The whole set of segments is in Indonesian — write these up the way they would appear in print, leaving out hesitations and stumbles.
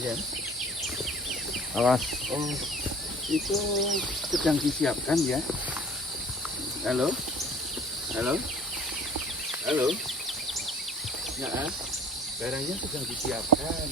Iya. Awas. Oh, itu sedang disiapkan ya. Halo, halo, halo. Ya, barangnya sedang disiapkan.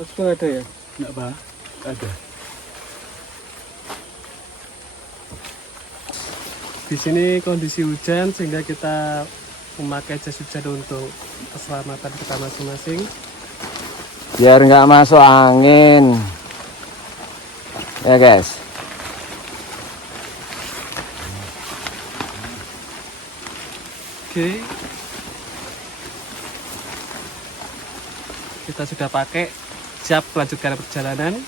Posko ada ya? Enggak, Pak. Ada. Di sini kondisi hujan sehingga kita memakai jas hujan untuk keselamatan kita masing-masing. Biar nggak masuk angin. Ya guys. Oke. Kita sudah pakai, siap melanjutkan perjalanan.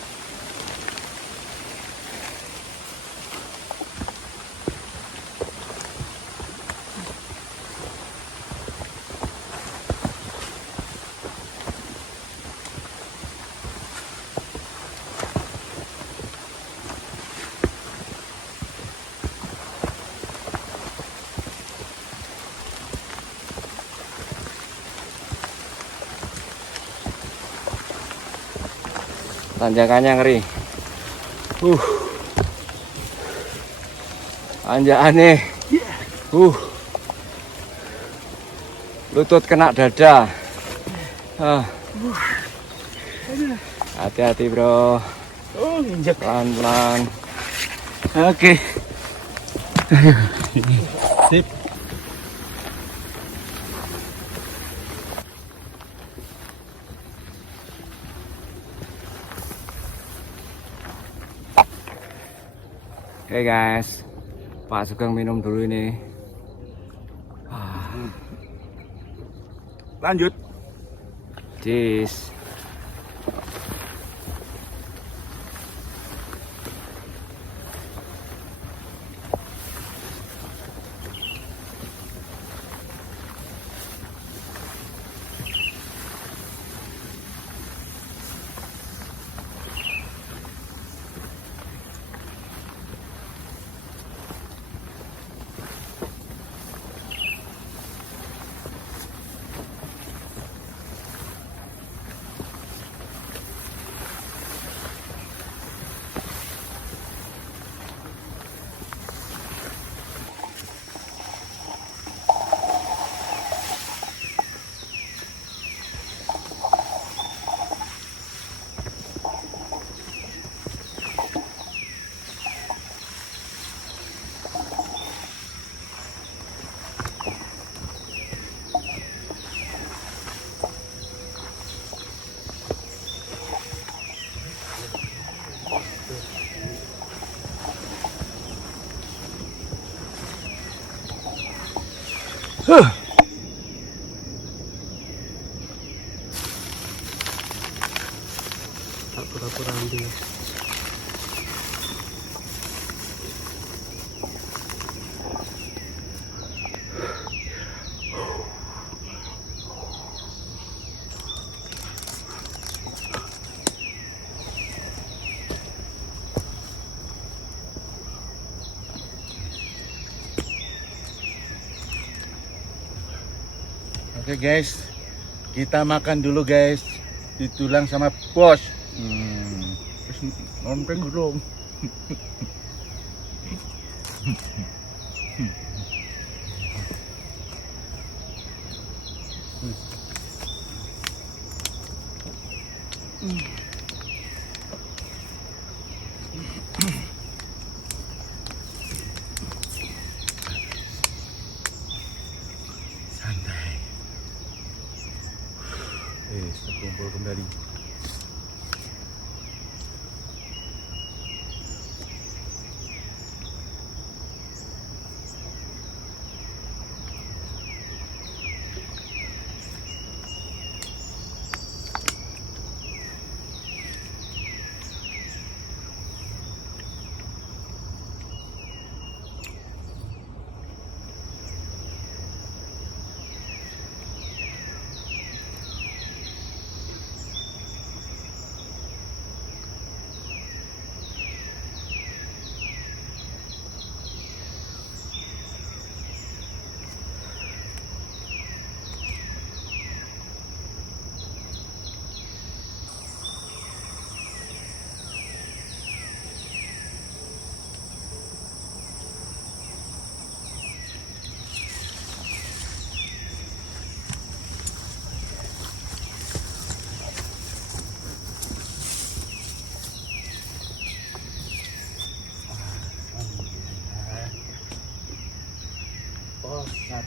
Tanjakannya ngeri. Tanjakannya. Lutut kena dada. Hati-hati bro. Injak. Pelan-pelan. Oke. Sip. Oke guys, Pak Sugeng minum dulu ini. Lanjut. Cheers. Tak pura-pura ambil. Oke guys, kita makan dulu guys. Ditulang sama bos. Terus nonton belum? Santai. Terkumpul kembali.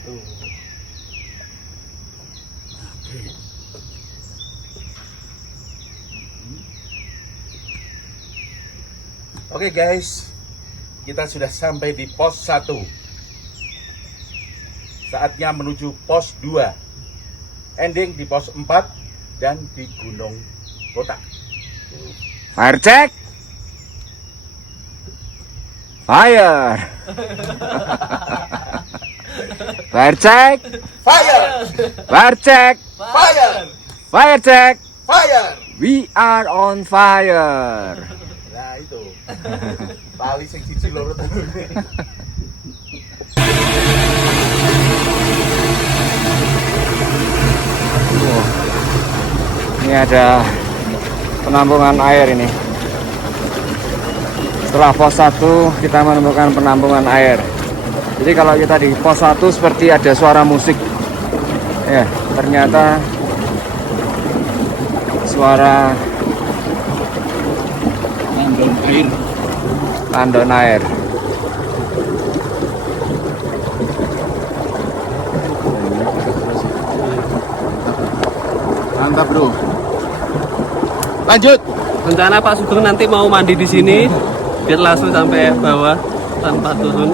Tuh. Oke guys, kita sudah sampai di pos 1. Saatnya menuju pos 2. Ending di pos 4 dan di Gunung Kota. Fire check. Fire. Fire check. Fire! Fire check. Fire! Fire check. Fire! We are on fire. Nah itu. Tali sing siji loro telu. Ini ada penampungan air ini. Setelah pos 1 kita menemukan penampungan air. Jadi kalau kita di pos 1 seperti ada suara musik. Ya, ternyata suara tandon air. Mantap bro. Lanjut. Rencana Pak Sugeng nanti mau mandi di sini biar langsung sampai bawah tanpa turun.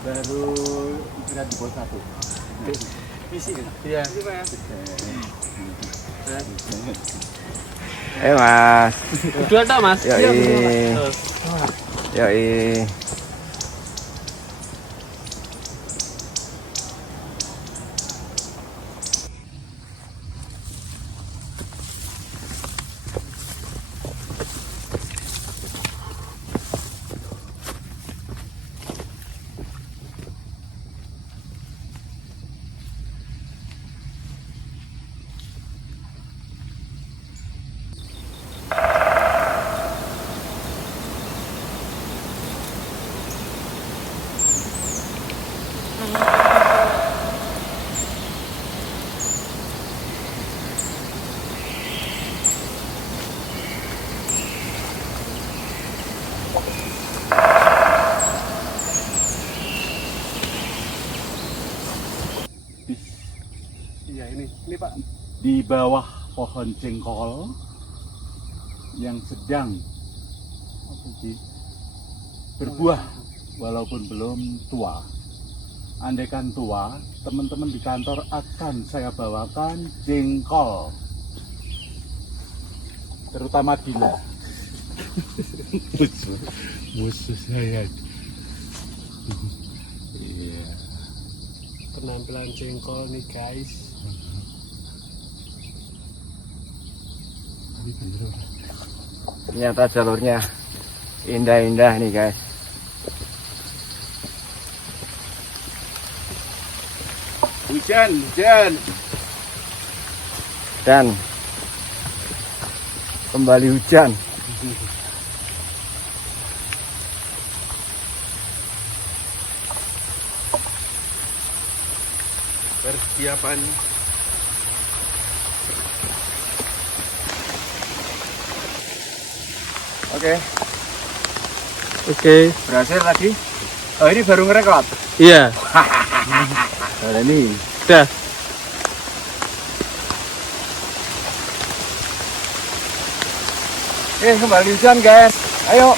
Baru istirahat di pos 1. Visi ya. Mas. Dua tak Mas? Yoi. Terus. Yoi. Iya ini Pak. Di bawah pohon jengkol yang sedang berbuah walaupun belum tua. Andaikan tua, teman-teman di kantor akan saya bawakan jengkol, terutama Dila. musuh saya. Iya. Penampilan jengkol nih guys. Ternyata jalurnya indah-indah nih guys. Hujan. Dan kembali hujan. Persiapan Oke. Berhasil tadi. Oh, ini baru ngerekord. Iya. Nah, ini. Udah. Kembali hujan guys. Ayo.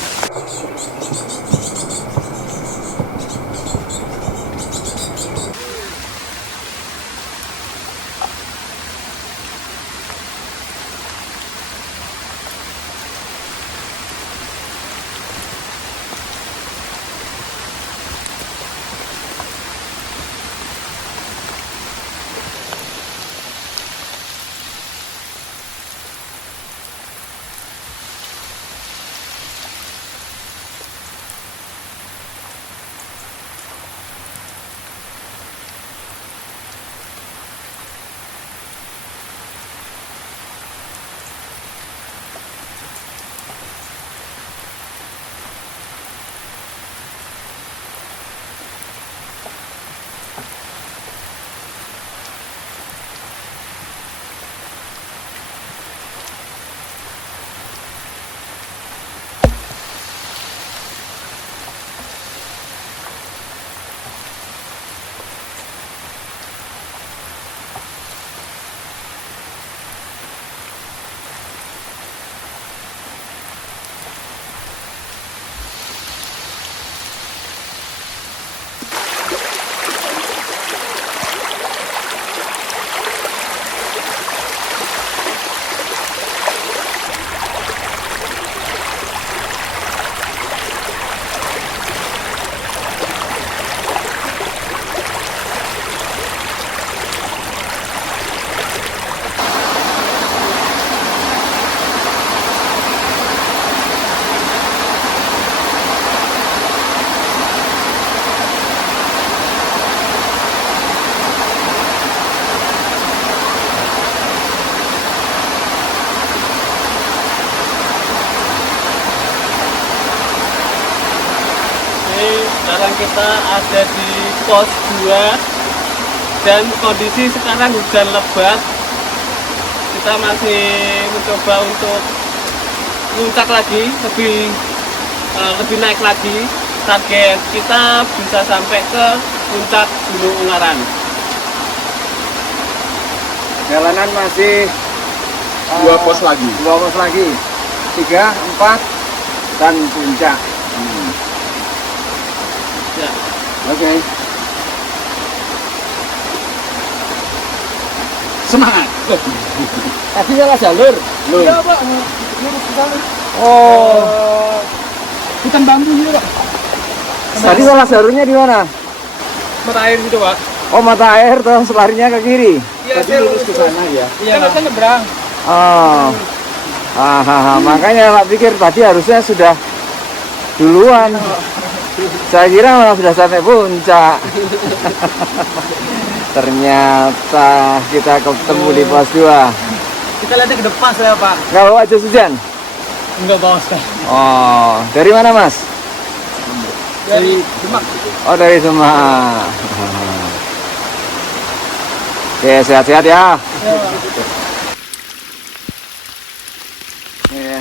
Sekarang kita ada di pos 2 dan kondisi sekarang hujan lebat. Kita masih mencoba untuk puncak lagi, lebih naik lagi. Target kita bisa sampai ke puncak Gunung Ungaran. Jalanan masih 2 pos lagi. 2 pos lagi. 3, 4 dan puncak. Ya. Oke. Semangat. Tadi salah jalur. Iya, Pak. Lurus ke sana. Oh. Hutan bambu gitu, Pak. Tadi salah jalurnya di mana? Mata air gitu, Pak. Oh, mata air terus larinya ke kiri. Iya, Tadi lurus ke sana ya. Iya, kan nyebrang. Oh. Makanya tak pikir tadi harusnya sudah duluan. Saya kira malah sudah sampai puncak. Ternyata kita ketemu di pos 2. Kita lihatnya ke depan saya, Pak. Nggak bawa jas hujan? Enggak bawa sekali. Oh, dari mana Mas? Dari Demak. Oh, dari Demak. Oke, sehat-sehat ya. Ini ya,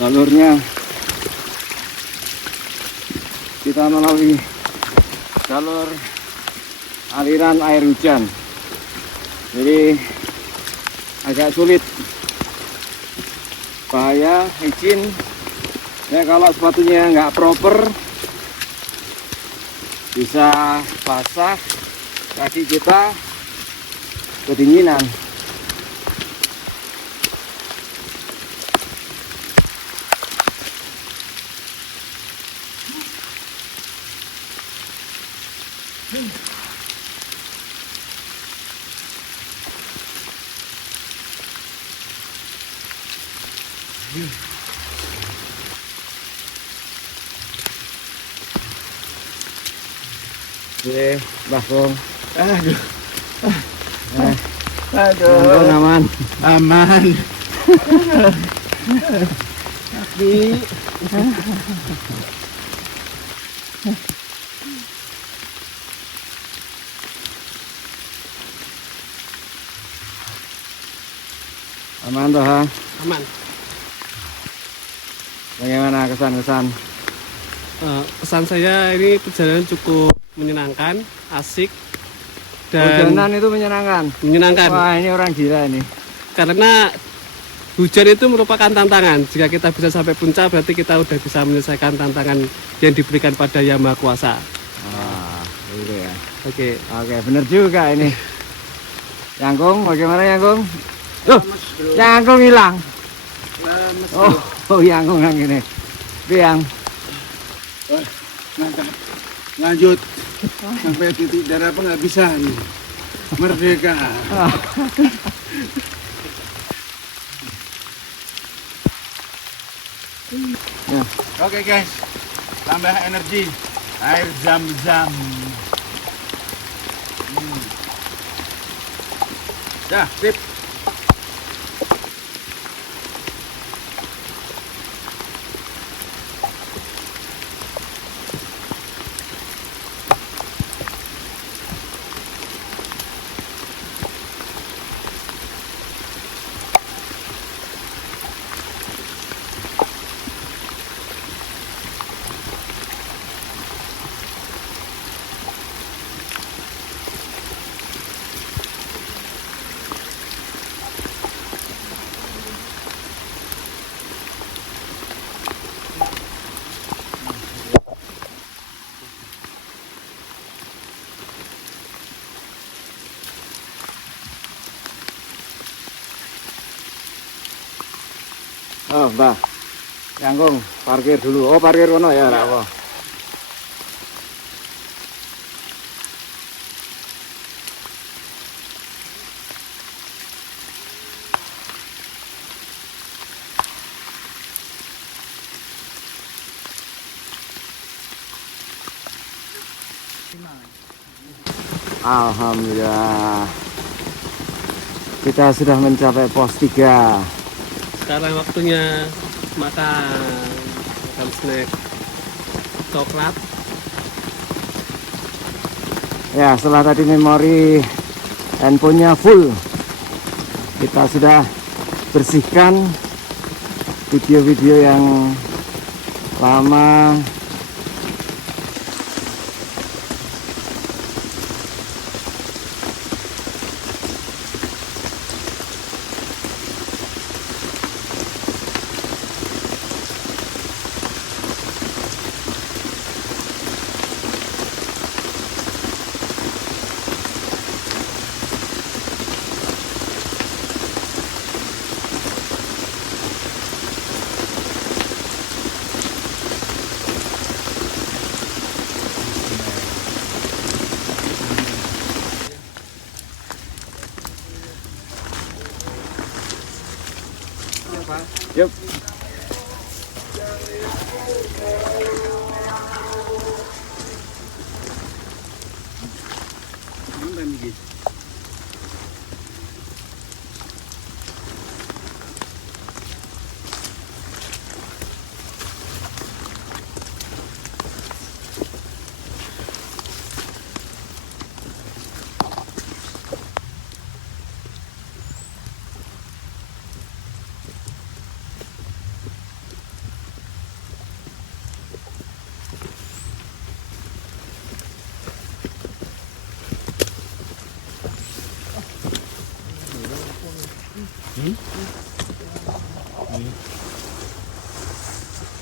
jalurnya kita melalui jalur aliran air hujan, jadi agak sulit, bahaya, licin ya. Kalau sepatunya nggak proper bisa basah, kaki kita kedinginan. Oke, Mbah Kong. Aduh. Aduh, aman. Aman. Aman toh, ha? Aman. Bagaimana kesan-kesan? Pesan saya ini perjalanan cukup menyenangkan, asik, dan Perjalanan itu menyenangkan. menyenangkan. Wah, ini orang gila ini. Karena hujan itu merupakan tantangan. Jika kita bisa sampai puncak, berarti kita udah bisa menyelesaikan tantangan yang diberikan pada Yang Maha Kuasa. Wah, gitu ya. Oke. Oke, bener juga ini. Yangkung, bagaimana Yangkung? Loh, Yangkung hilang. Oh, Yangkung yang ini. Biang. Lanjut sampai titik darah penghabisan. Merdeka. Ya. Oke guys, tambah energi. Air zam-zam. Ya, sip. Oh, Mbah. Yangkung, parkir dulu. Oh, parkir kono ya, ora apa. Alhamdulillah. Kita sudah mencapai pos 3. Sekarang waktunya makan snack. coklat. Ya, setelah tadi memori handphonenya full, kita sudah bersihkan video-video yang lama. Yuk.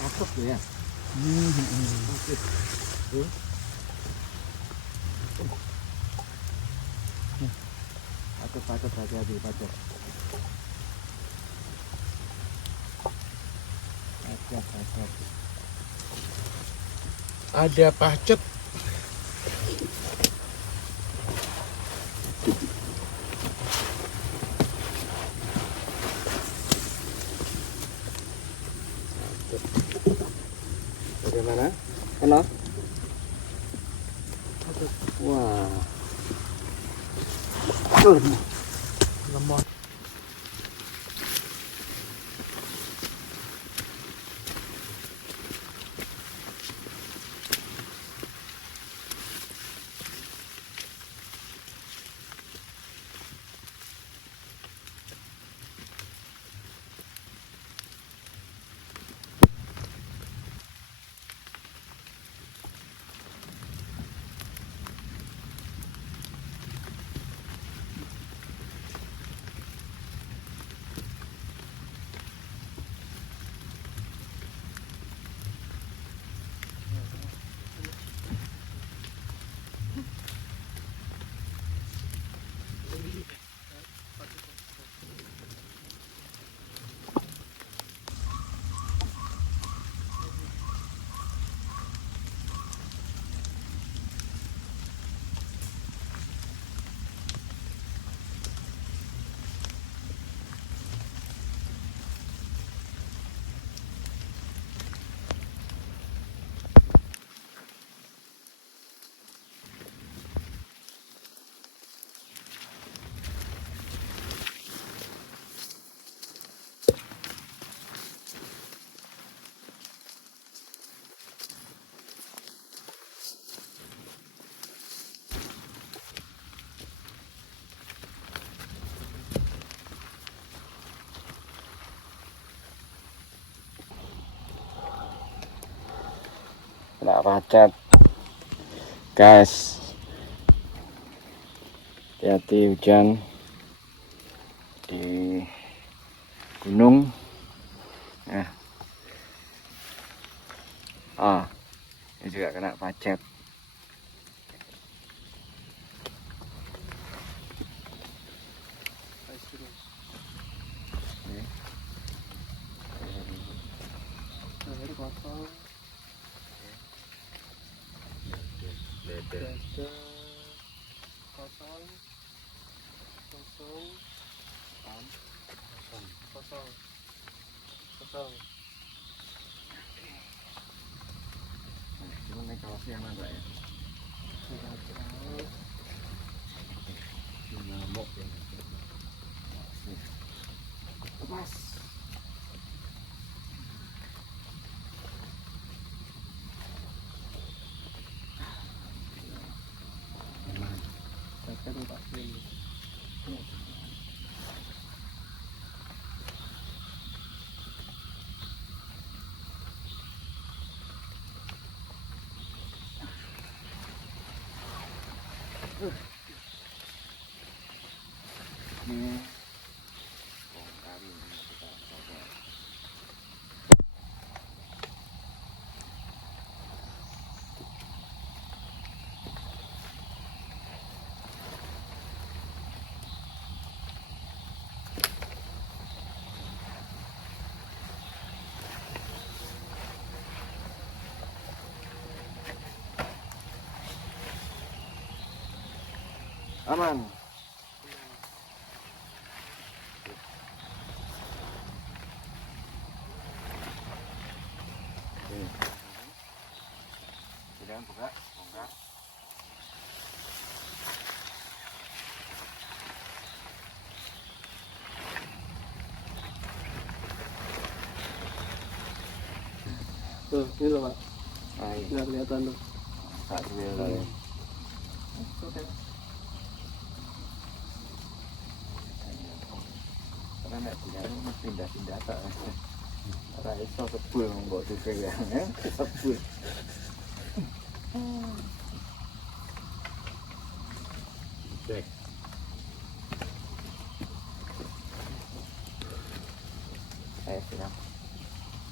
Masuk ya. Pacet, hati-hati, pacet. Pacet. Ada pacet. Bagaimana? Kena? Wah. Lemah. Kena pacet, guys. Hati-hati hujan di gunung. Nah, ini juga kena pacet. Cuman naik kaos yang mana ya? Nyamuk ya. Lepas. Ini aman. Tidak buka, bongkar. Tuh, ini loh Pak. Ayo, Nggak kelihatan tuh. tak real kali. Karena nek tidak pindah-pindah tak. Ora iso kebul mbok duwe ya. Kebul. Cek. Ayo siap.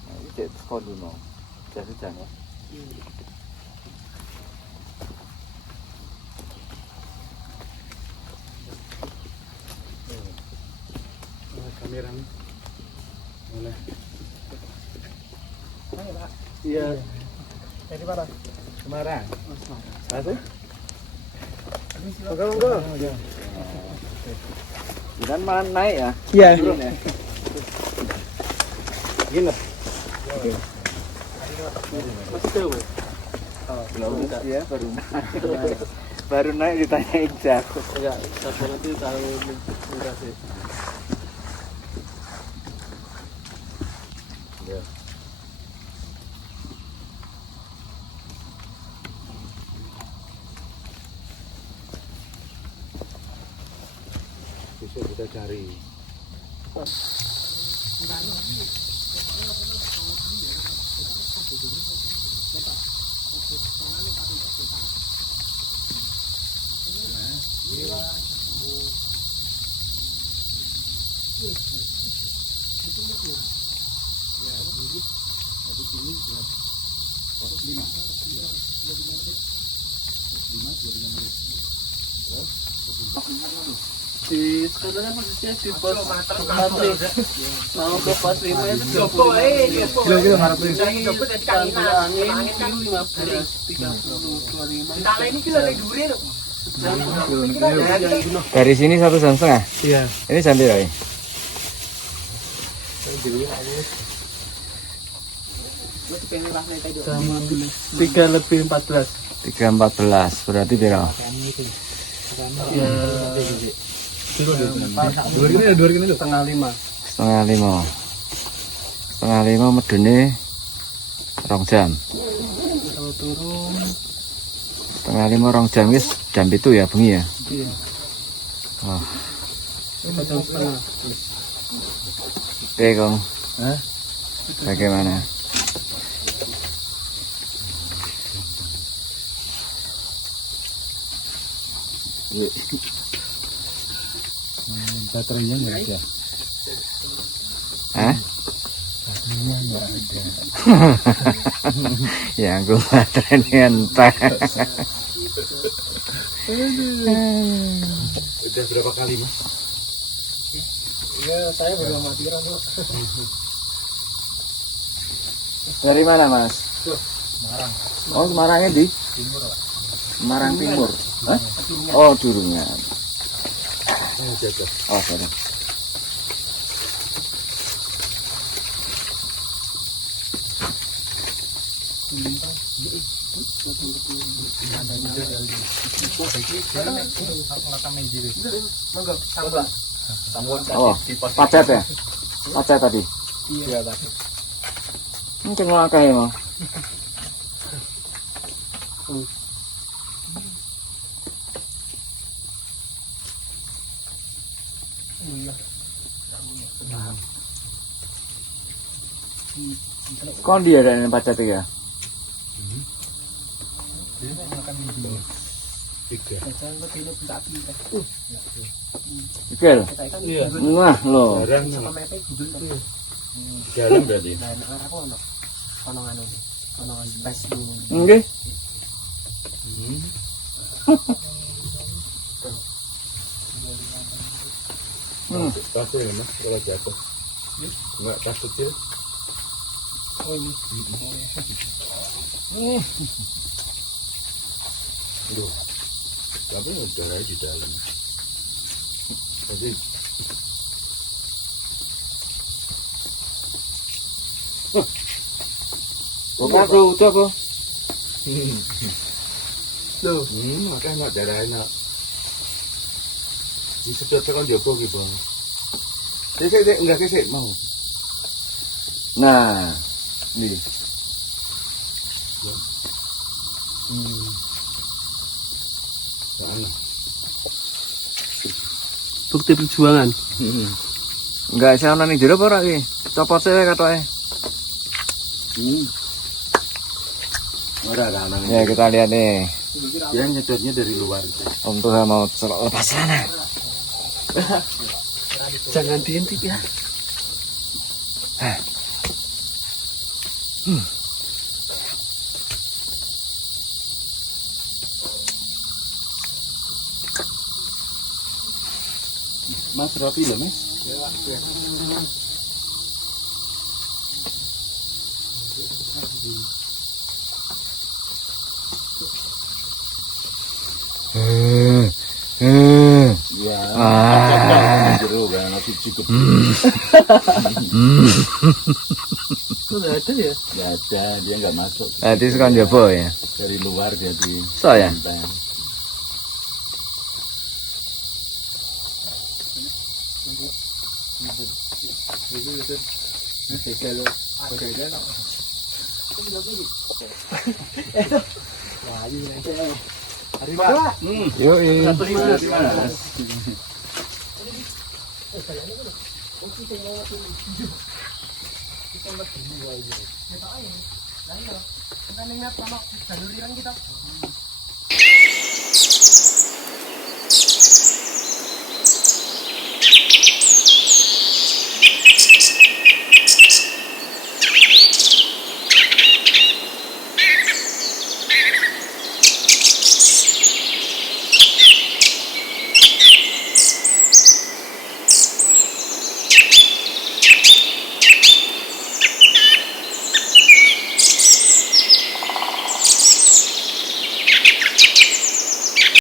Nah, ini cek skor dulu. Jadi jangan. Kamera nih. Boleh. Iya. Jadi mana? Semarang. Satu. Enggak. Jangan malah naik ya. Iya. Turun ya. Gini. Masih jauh, Mas? Belum ya, baru naik. Baru naik ditanyain jago. Enggak, satu nanti tahu mudah sih. Ya. Besok kita cari. Di sekarang posisinya di pos 4 mau ke pos 5 itu jopo kilo harap ini angin kilo 15 30 25 Dari sini 1,5 jam. iya Ini jam berapa? Ya? 3:14 3.14 berarti berapa? ya 2 gini setengah 5 Setengah 5. Setengah 5 medune 2 jam. kalau turun Setengah 5 2 jam wis jam itu ya bengi ya. iya Wah, 4 jam setengah oke Kong. Bagaimana? Baterainya nggak ada. Hah? Baterainya nggak ada. Ya aku baterainya entah. Udah berapa kali Mas? ya saya baru amatiran kok Dari mana Mas? Semarang. Oh Semarangnya di? Timur Pak. Semarang Timur. Hah? Oh Durungan. Jatuh. Oh sorry. Oh, pacet ya? Pacet tadi? iya tadi Mungkin mau akeh mau. Kok dia ada yang pacet ya? 3. Ikel. Iya. Wah, lo. Barang jalan berarti. Nggih. Pasir ya mas, kalau jatuh. Enggak tas kecil. Duh, tapi udara di dalam. Jadi Kok udah apa? makanya enak darah enak. Disedot tekan jopo ki, Bang. Sik enggak kesik mau. Nah, ini. Sana. Bukti perjuangan. Enggak saya nang jero apa ora iki? Copot sih katoke. Ora ada anak. Ya, kita lihat nih. Dia nyedotnya dari luar. Om tuh mau lepas celana. Jangan diintip ya. Mas roti loh, Mas. Ya, jeruk kan nanti cukup. Kok nggak ada ya? Ya ada, dia nggak masuk Tadi sekarang jopo ya. dari luar jadi. So ya. Santai. Yuk,